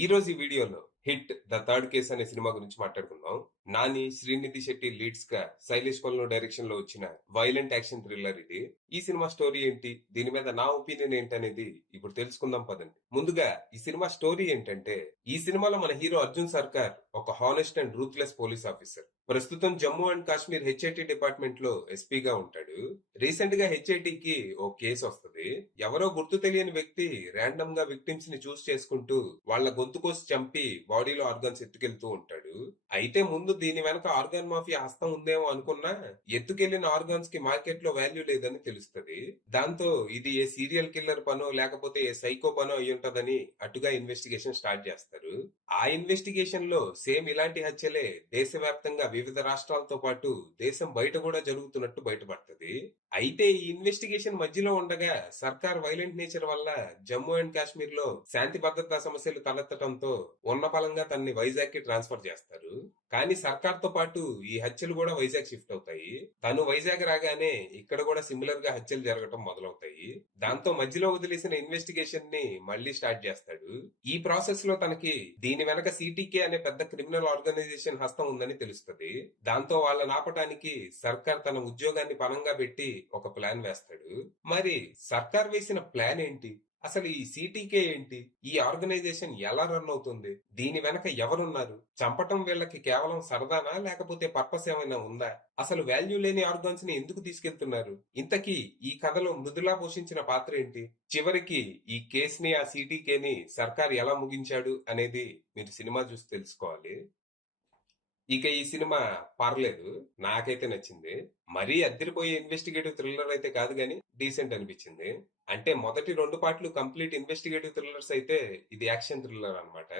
ఈ రోజు ఈ వీడియోలో హిట్ ద థర్డ్ కేస్ అనే సినిమా గురించి మాట్లాడుకుందాం. నాని, శ్రీనిధి శెట్టి లీడ్స్ గా శైలేష్ కొలను డైరెక్షన్ లో వచ్చిన వైలెంట్ యాక్షన్ థ్రిల్లర్ ఇది. ఈ సినిమా స్టోరీ ఏంటి, దీని మీద నా ఒపీనియన్ ఏంటనేది ఇప్పుడు తెలుసుకుందాం పదండి. ముందుగా ఈ సినిమా స్టోరీ ఏంటంటే, ఈ సినిమాలో మన హీరో అర్జున్ సర్కార్ ఒక honest and ruthless police officer. ప్రస్తుతం Jammu and Kashmir HIT department లో ఎస్పీగా ఉంటాడు. రీసెంట్ గా హెచ్ఐటికి ఓ కేసు వస్తుంది. ఎవరో గుర్తు తెలియని వ్యక్తి ర్యాండమ్ గా విక్టిమ్స్ ని చూస్ చేసుకుంటూ వాళ్ళ గొంతు కోసి చంపి బాడీలో ఆర్గాన్స్ ఎత్తుకెళ్తూ ఉంటాడు. అయితే ముందు దీని వెనక ఆర్గాన్ మాఫియా హస్తం ఉందేమో అనుకున్నా, ఎత్తుకెళ్లిన ఆర్గాన్స్ కి మార్కెట్ లో వాల్యూ లేదని తెలుస్తుంది. దాంతో ఇది ఏ సీరియల్ కిల్లర్ పనో లేకపోతే ఏ సైకో పనో అయి ఉంటదని అటుగా ఇన్వెస్టిగేషన్ స్టార్ట్ చేస్తారు. ఆ ఇన్వెస్టిగేషన్ లో సేమ్ ఇలాంటి హత్యలే దేశవ్యాప్తంగా వివిధ రాష్ట్రాలతో పాటు దేశం బయట కూడా జరుగుతున్నట్టు బయటపడుతుంది. అయితే ఈ ఇన్వెస్టిగేషన్ మధ్యలో ఉండగా సర్కార్ వైలెంట్ నేచర్ వల్ల జమ్మూ అండ్ కాశ్మీర్ లో శాంతి భద్రతా సమస్యలు తలెత్తడంతో ఉన్న పలంగా తనని వైజాగ్ కి ట్రాన్స్ఫర్ చేస్తారు. కానీ సర్కార్ తో పాటు ఈ హత్యలు కూడా వైజాగ్ షిఫ్ట్ అవుతాయి. తను వైజాగ్ రాగానే ఇక్కడ కూడా సిమిలర్ గా హత్యలు జరగటం మొదలవుతాయి. దాంతో మధ్యలో వదిలేసిన ఇన్వెస్టిగేషన్ ని మళ్ళీ స్టార్ట్ చేస్తాడు. ఈ ప్రాసెస్ లో తనకి దీని వెనక సిటికే అనే పెద్ద క్రిమినల్ ఆర్గనైజేషన్ హస్తం ఉందని తెలుస్తుంది. దాంతో వాళ్ళని ఆపటానికి సర్కార్ తన ఉద్యోగాన్ని పణంగా పెట్టి ఒక ప్లాన్ వేస్తాడు. మరి సర్కార్ వేసిన ప్లాన్ ఏంటి, అసలు ఈ సిటికే ఏంటి, ఈ ఆర్గనైజేషన్ ఎలా రన్ అవుతుంది, దీని వెనక ఎవరున్నారు, చంపటం వీళ్ళకి కేవలం సరదానా లేకపోతే పర్పస్ ఏమైనా ఉందా, అసలు వాల్యూ లేని ఆర్గాన్స్ ని ఎందుకు తీసుకెళ్తున్నారు, ఇంతకీ ఈ కథలో మృదులా పోషించిన పాత్ర ఏంటి, చివరికి ఈ కేసుని ఆ సిటికేని సర్కార్ ఎలా ముగించాడు అనేది మీరు సినిమా చూసి తెలుసుకోవాలి. ఇక ఈ సినిమా పర్లేదు, నాకైతే నచ్చింది. మరీ అద్దరిపోయే ఇన్వెస్టిగేటివ్ థ్రిల్లర్ అయితే కాదు గాని డీసెంట్ అనిపించింది. అంటే మొదటి 2 పార్ట్లు కంప్లీట్ ఇన్వెస్టిగేటివ్ థ్రిల్లర్స్ అయితే ఇది యాక్షన్ థ్రిల్లర్ అన్నమాట.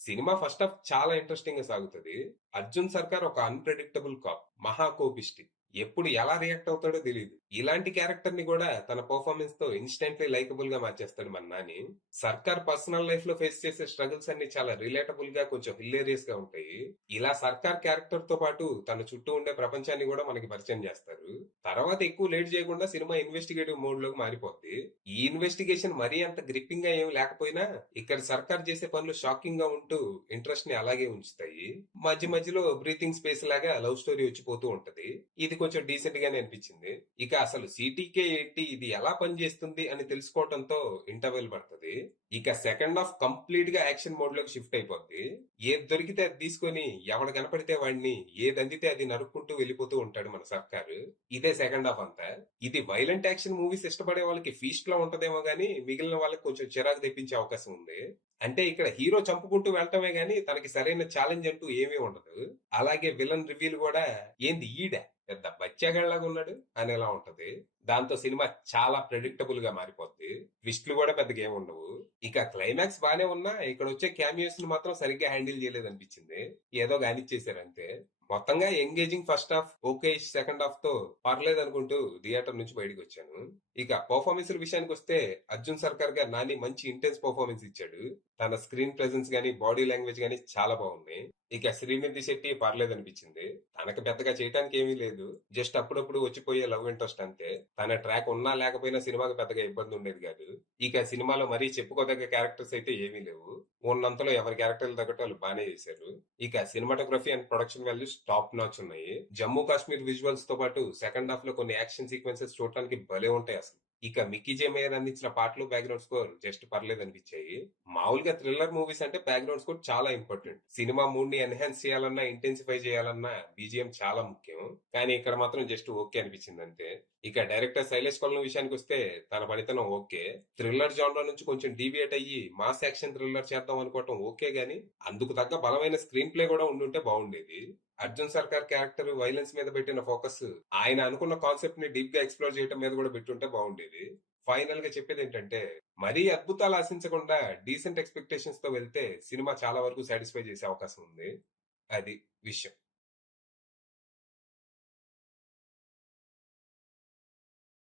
సినిమా ఫస్ట్ హాఫ్ చాలా ఇంట్రెస్టింగ్ గా సాగుతుంది. అర్జున్ సర్కార్ ఒక అన్ప్రెడిక్టబుల్ కాప్, మహా కోపిష్టి. ఎప్పుడు ఎలా రియాక్ట్ అవుతాడో తెలియదు. ఇలాంటి క్యారెక్టర్ ని కూడా తన పర్ఫార్మెన్స్ తో ఇన్స్టెంట్లీ లైకబుల్ గా మార్చేస్తాడు మన నాని. సర్కార్ పర్సనల్ లైఫ్ లో ఫేస్ చేసే స్ట్రగుల్స్ అన్ని చాలా రిలేటబుల్ గా, కొంచెం హిలేరియస్ గా ఉంటాయి. ఇలా సర్కార్ క్యారెక్టర్ తో పాటు తన చుట్టూ ఉండే ప్రపంచాన్ని కూడా మనకి పరిచయం చేస్తారు. తర్వాత ఎక్కువ లేట్ చేయకుండా సినిమా ఇన్వెస్టిగేటివ్ మోడ్ లోకి మారిపోద్ది. ఈ ఇన్వెస్టిగేషన్ మరీ అంత గ్రిప్పింగ్ గా ఏం లేకపోయినా ఇక్కడ సర్కార్ చేసే పనులు షాకింగ్ గా ఉంటూ ఇంట్రెస్ట్ ని అలాగే ఉంచుతాయి. మధ్య మధ్యలో బ్రీతింగ్ స్పేస్ లాగా లవ్ స్టోరీ వచ్చిపోతూ ఉంటది. ఇది కొంచెం డీసెంట్ గానే అనిపించింది. ఇక అసలు సిటీకే ఏంటి, ఇది ఎలా పనిచేస్తుంది అని తెలుసుకోవడంతో ఇంటర్వెల్ పడుతుంది. ఇక సెకండ్ హాఫ్ కంప్లీట్ గా యాక్షన్ మోడ్ లోకి షిఫ్ట్ అయిపోద్ది. ఏది దొరికితే అది తీసుకొని ఎవడ కనపడితే వాడిని, ఏది అందితే అది నరుక్కుంటూ వెళ్ళిపోతూ ఉంటాడు మన సర్కారు. ఇదే సెకండ్ హాఫ్ అంతా. ఇది వైలెంట్ యాక్షన్ మూవీస్ ఇష్టపడే వాళ్ళకి ఫీస్ట్ లో ఉంటదేమో గానీ మిగిలిన వాళ్ళకి కొంచెం చిరాకు తెప్పించే అవకాశం ఉంది. అంటే ఇక్కడ హీరో చంపుకుంటూ వెళ్ళటమే గానీ తనకి సరైన ఛాలెంజ్ అంటూ ఏమీ ఉండదు. అలాగే విలన్ రివీల్ కూడా ఏంది ఈడ పెద్ద బచ్చాగాళ్ళగా ఉన్నాడు అనేలా ఉంటది. దాంతో సినిమా చాలా ప్రెడిక్టబుల్ గా మారిపోద్ది. ట్విస్ట్లు కూడా పెద్దగా ఏమి ఉండవు. ఇక క్లైమాక్స్ బానే ఉన్నా ఇక్కడ వచ్చే క్యామియోస్ ని మాత్రం సరిగ్గా హ్యాండిల్ చేయలేదనిపించింది. ఏదో గానిచ్చేసారు అంతే. మొత్తంగా engaging first half, okay second half తో పర్లేదు అనుకుంటూ థియేటర్ నుంచి బయటకు వచ్చాను. ఇక పర్ఫార్మెన్స్ విషయానికి వస్తే అర్జున్ సర్కార్ గారు నాని మంచి ఇంటెన్స్ పర్ఫార్మెన్స్ ఇచ్చాడు. తన స్క్రీన్ ప్రెజెన్స్ గానీ బాడీ లాంగ్వేజ్ గానీ చాలా బాగున్నాయి. ఇక శ్రీనిధి శెట్టి పర్లేదు అనిపించింది. తనకు పెద్దగా చేయడానికి ఏమీ లేదు, జస్ట్ అప్పుడప్పుడు వచ్చిపోయే లవ్ ఇంట్రెస్ట్ అంతే. తన ట్రాక్ ఉన్నా లేకపోయినా సినిమాకి పెద్దగా ఇబ్బంది ఉండేది కాదు. ఇక సినిమాలో మరీ చెప్పుకోదగ్గ క్యారెక్టర్స్ అయితే ఏమీ లేవు. ఉన్నంతలో ఎవరి క్యారెక్టర్లు తగ్గట్టు వాళ్ళు బానే చేశారు. ఇక cinematography and production values top notch ఉన్నాయి. జమ్మూ కాశ్మీర్ విజువల్స్ తో పాటు సెకండ్ హాఫ్ లో కొన్ని యాక్షన్ సీక్వెన్సెస్ చూడటానికి భలే ఉంటాయి అసలు. ఇక మిక్కీ జే మేయర్ అందించిన పాటలు, బ్యాక్గ్రౌండ్ స్కోర్ జస్ట్ పర్లేదు అనిపించాయి. మామూలుగా థ్రిల్లర్ మూవీస్ అంటే బ్యాక్గ్రౌండ్ స్కోర్ చాలా ఇంపార్టెంట్. సినిమా మూడ్ ని ఎన్హాన్స్ చేయాలన్నా, ఇంటెన్సిఫై చేయాలన్నా బీజిఎం చాలా ముఖ్యం. కానీ ఇక్కడ మాత్రం జస్ట్ ఓకే అనిపించింది అంతే. ఇక డైరెక్టర్ శైలేష్ కొలను విషయానికి వస్తే తన పనితనం ఓకే. థ్రిల్లర్ జాన్రా నుంచి కొంచెం డీవియేట్ అయ్యి మాస్ యాక్షన్ థ్రిల్లర్ చేద్దాం అనుకోవటం ఓకే గానీ అందుకు తగ్గ బలమైన స్క్రీన్ ప్లే కూడా ఉండుంటే బాగుండేది. అర్జున్ సర్కార్ క్యారెక్టర్ వైలెన్స్ మీద పెట్టిన ఫోకస్ ఆయన అనుకున్న కాన్సెప్ట్ ని డీప్ గా ఎక్స్ప్లోర్ చేయడం మీద కూడా పెట్టుంటే బాగుండేది. ఫైనల్ గా చెప్పేది ఏంటంటే, మరీ అద్భుతాలు ఆశించకుండా డీసెంట్ ఎక్స్పెక్టేషన్స్ తో వెళ్తే సినిమా చాలా వరకు సాటిస్ఫై చేసే అవకాశం ఉంది. అది విషయం.